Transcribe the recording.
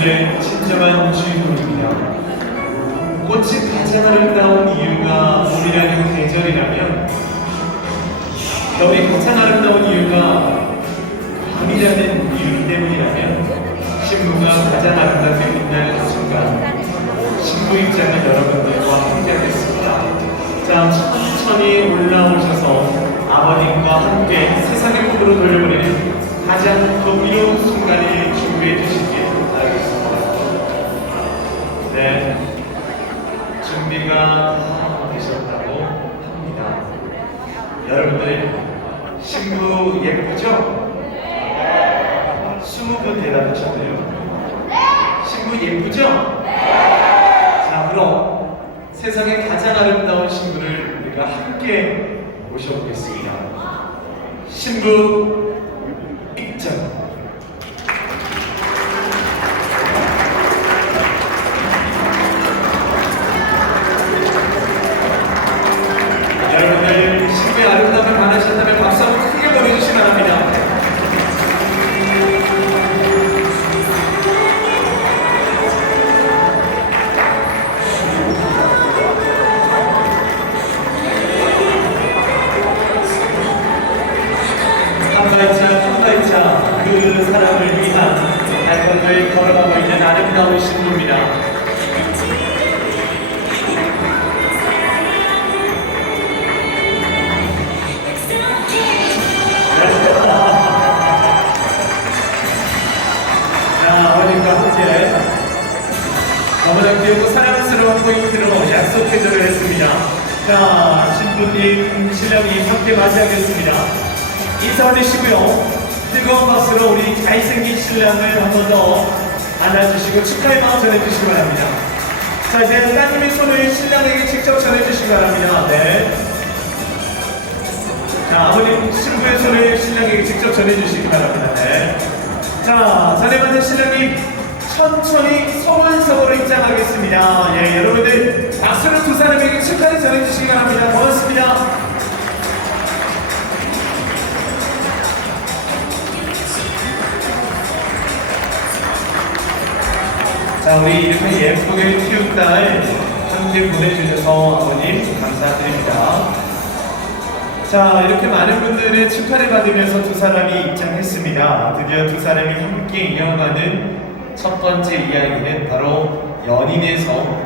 오늘의 진정한 주인공입니다. 꽃이 가장 아름다운 이유가 봄이라는 계절이라면 겨울이 가장 아름다운 이유가 밤이라는 이유 때문이라면 신부가 가장 아름답게 빛나는 순간 신부 입장은 여러분들과 함께하겠습니다. 자, 천천히 올라오셔서 아버님과 함께 세상의 꿈으로 돌려보내는 가장 경이로운 순간을 준비해 주시길 바라겠습니다. 네, 준비가 다 되셨다고 합니다. 여러분들 신부 예쁘죠? 스무 분 대답하셨네요. 신부 예쁘죠? 자, 그럼 세상에 가장 아름다운 신부를 우리가 함께 모셔보겠습니다. 신부 발짝 그 사람을 위한 달건을 걸어가고 있는 아름다운 신부입니다. 귀엽고 사랑스러운 포인트로 약속해줘를 했습니다. 자, 신부님, 신랑님 함께 맞이하겠습니다. 인사 올리시고요. 뜨거운 박수로 우리 잘생긴 신랑을 한 번 더 안아주시고 축하의 마음 전해주시기 바랍니다. 자, 이제 따님의 손을 신랑에게 직접 전해주시기 바랍니다. 네. 자, 아버님 신부의 손을 신랑에게 직접 전해주시기 바랍니다. 네. 자, 자네 받은 신랑님 천천히 서울서울로 입장하겠습니다. 예, 여러분들 박수로 두 사람에게 축하를 전해주시기 바랍니다. 고맙습니다. 자, 우리 이렇게 예쁘게 키운 딸 함께 보내주셔서 아버님 감사드립니다. 자, 이렇게 많은 분들의 축하를 받으면서 두 사람이 입장했습니다. 드디어 두 사람이 함께 이어가는 첫 번째 이야기는 바로 연인에서